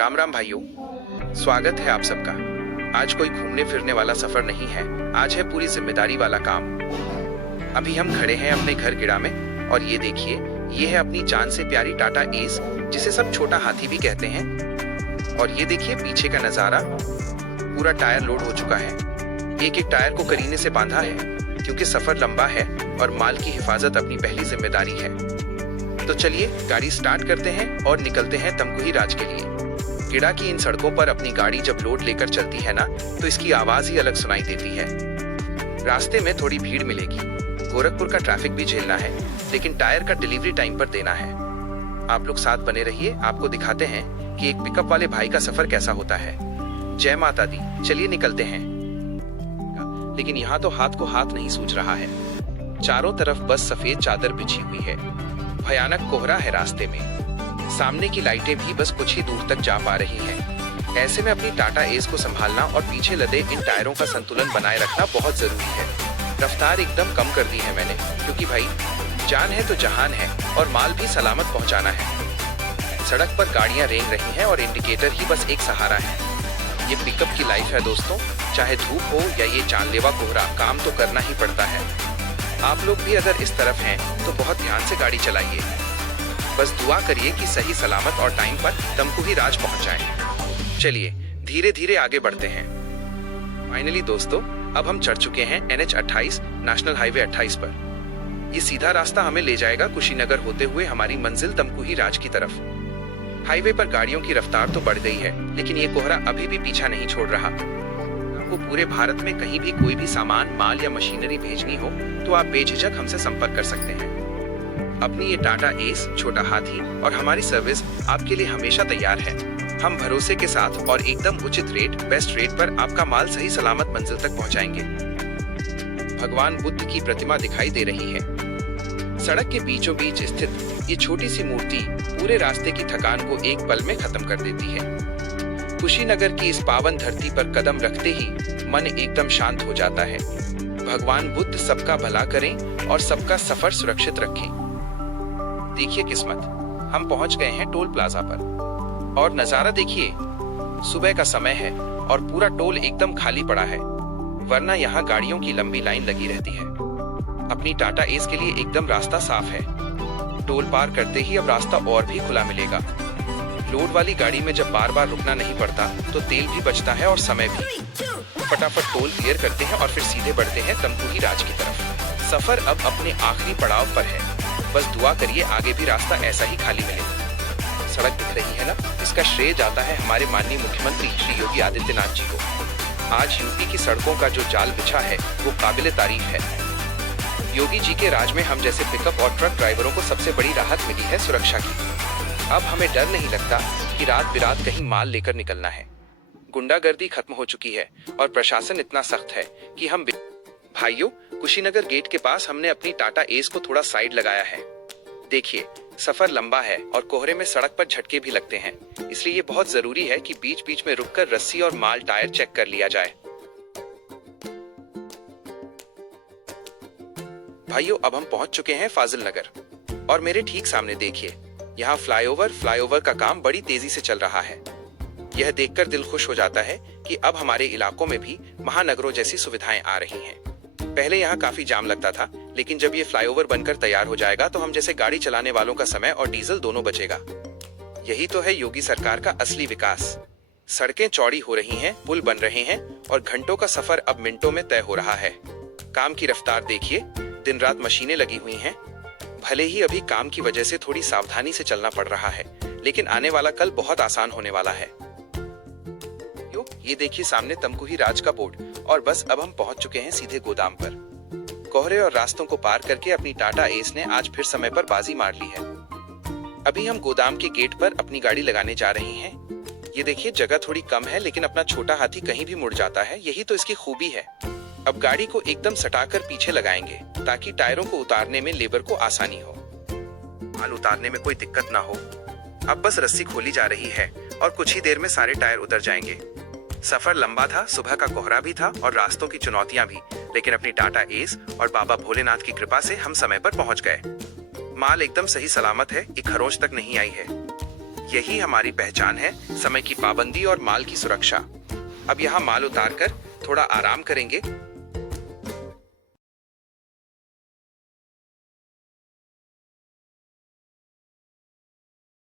राम राम भाइयों, स्वागत है आप सबका। आज कोई घूमने फिरने वाला सफर नहीं है, आज है पूरी जिम्मेदारी वाला काम। अभी हम खड़े हैं अपने घर गिड़ा में और ये देखिए, ये है अपनी जान से प्यारी टाटा एस, जिसे सब छोटा हाथी भी कहते हैं। और ये देखिए पीछे का नजारा, पूरा टायर लोड हो चुका है। एक एक टायर को करीने से बांधा है क्योंकि सफर लंबा है और माल की हिफाजत अपनी पहली जिम्मेदारी है। तो चलिए गाड़ी स्टार्ट करते हैं और निकलते हैं तमकुही राज के लिए। गिड़ा की इन सड़कों पर अपनी गाड़ी जब लोड लेकर चलती है ना, तो इसकी आवाज ही अलग सुनाई देती है। रास्ते में थोड़ी भीड़ मिलेगी, गोरखपुर का ट्रैफिक भी झेलना है, लेकिन टायर का डिलीवरी टाइम पर देना है। आप लोग साथ बने रहिए, आपको दिखाते हैं कि एक पिकअप वाले भाई का सफर कैसा होता है। जय माता दी, चलिए निकलते हैं। लेकिन यहाँ तो हाथ को हाथ नहीं सूझ रहा है। चारों तरफ बस सफेद चादर बिछी हुई है। भयानक कोहरा है रास्ते में। सामने की लाइटें भी बस कुछ ही दूर तक जा पा रही हैं। ऐसे में अपनी टाटा एस को संभालना और पीछे लदे इन टायरों का संतुलन बनाए रखना बहुत जरूरी है। रफ्तार एकदम कम कर दी है मैंने, क्योंकि भाई जान है तो जहान है और माल भी सलामत पहुंचाना है। सड़क पर गाड़ियां रेंग रही हैं और इंडिकेटर ही बस एक सहारा है। ये पिकअप की लाइफ है दोस्तों, चाहे धूप हो या ये जानलेवा कोहरा, काम तो करना ही पड़ता है। आप लोग भी अगर इस तरफ हैं तो बहुत ध्यान से गाड़ी चलाइए। बस दुआ करिए कि सही सलामत और टाइम पर तमकुही राज पहुंच जाएं। चलिए धीरे धीरे आगे बढ़ते हैं। फाइनली दोस्तों, अब हम चढ़ चुके हैं NH 28 नेशनल हाईवे 28 पर। ये सीधा रास्ता हमें ले जाएगा कुशीनगर होते हुए हमारी मंजिल तमकुही राज की तरफ। हाईवे पर गाड़ियों की रफ्तार तो बढ़ गई है, लेकिन ये कोहरा अभी भी पीछा नहीं छोड़ रहा। आपको पूरे भारत में कहीं भी कोई भी सामान, माल या मशीनरी भेजनी हो तो आप बेझिझक हमसे संपर्क कर सकते हैं। अपनी ये टाटा एस, छोटा हाथी और हमारी सर्विस आपके लिए हमेशा तैयार है। हम भरोसे के साथ और एकदम उचित रेट, बेस्ट रेट पर आपका माल सही सलामत मंजिल तक पहुंचाएंगे। भगवान बुद्ध की प्रतिमा दिखाई दे रही है। सड़क के बीचों बीच स्थित ये छोटी सी मूर्ति पूरे रास्ते की थकान को एक पल में खत्म कर देती है। कुशीनगर की इस पावन धरती पर कदम रखते ही मन एकदम शांत हो जाता है। भगवान बुद्ध सबका भला करें और सबका सफर सुरक्षित रखें। देखिए किस्मत, हम पहुंच गए हैं टोल प्लाजा पर और नजारा देखिए। सुबह का समय है और पूरा टोल एकदम खाली पड़ा है, वरना यहाँ गाड़ियों की लंबी लाइन लगी रहती है। अपनी टाटा एस के लिए एकदम रास्ता साफ है। टोल पार करते ही अब रास्ता और भी खुला मिलेगा। लोड वाली गाड़ी में जब बार बार रुकना नहीं पड़ता तो तेल भी बचता है और समय भी। फटाफट टोल क्लियर करते हैं और फिर सीधे बढ़ते हैं तमकुही राज की तरफ। सफर अब अपने आखिरी पड़ाव पर है। बस दुआ करिए आगे भी रास्ता ऐसा ही खाली मिले। सड़क दिख रही है ना, इसका श्रेय जाता है हमारे माननीय मुख्यमंत्री श्री योगी आदित्यनाथ जी को। आज यूपी की सड़कों का जो जाल बिछा है वो काबिले तारीफ है। योगी जी के राज में हम जैसे पिकअप और ट्रक ड्राइवरों को सबसे बड़ी राहत मिली है सुरक्षा की। अब हमें डर नहीं लगता कि रात बिरात कहीं माल लेकर निकलना है। गुंडागर्दी खत्म हो चुकी है और प्रशासन इतना सख्त है कि हम भाइयों, कुशीनगर गेट के पास हमने अपनी टाटा एस को थोड़ा साइड लगाया है। देखिए सफर लंबा है और कोहरे में सड़क पर झटके भी लगते हैं, इसलिए ये बहुत जरूरी है कि बीच बीच में रुककर रस्सी और माल टायर चेक कर लिया जाए। भाइयों, अब हम पहुंच चुके हैं फाजिल नगर और मेरे ठीक सामने देखिए, यहाँ फ्लाईओवर का काम बड़ी तेजी से चल रहा है। यह देखकर दिल खुश हो जाता है कि अब हमारे इलाकों में भी महानगरों जैसी सुविधाएं आ रही हैं। पहले यहाँ काफी जाम लगता था, लेकिन जब ये फ्लाईओवर बनकर तैयार हो जाएगा तो हम जैसे गाड़ी चलाने वालों का समय और डीजल दोनों बचेगा। यही तो है योगी सरकार का असली विकास। सड़कें चौड़ी हो रही हैं, पुल बन रहे हैं और घंटों का सफर अब मिनटों में तय हो रहा है। काम की रफ्तार देखिए, दिन रात मशीनें लगी हुई हैं। भले ही अभी काम की वजह से थोड़ी सावधानी से चलना पड़ रहा है, लेकिन आने वाला कल बहुत आसान होने वाला है। ये देखिए सामने तमकुही राज का बोर्ड और बस अब हम पहुंच चुके हैं सीधे गोदाम पर। कोहरे और रास्तों को पार करके अपनी टाटा एस ने आज फिर समय पर बाजी मार ली है। अभी हम गोदाम के गेट पर अपनी गाड़ी लगाने जा रहे हैं। ये देखिए जगह थोड़ी कम है, लेकिन अपना छोटा हाथी कहीं भी मुड़ जाता है, यही तो इसकी खूबी है। अब गाड़ी को एकदम सटाकर पीछे लगाएंगे ताकि टायरों को उतारने में लेबर को आसानी हो, माल उतारने में कोई दिक्कत ना हो। अब बस रस्सी खोली जा रही है और कुछ ही देर में सारे टायर उतर जाएंगे। सफर लंबा था, सुबह का कोहरा भी था और रास्तों की चुनौतियां भी, लेकिन अपनी टाटा एस और बाबा भोलेनाथ की कृपा से हम समय पर पहुंच गए। माल एकदम सही सलामत है, एक खरोंच तक नहीं आई है। यही हमारी पहचान है, समय की पाबंदी और माल की सुरक्षा। अब यहाँ माल उतार कर थोड़ा आराम करेंगे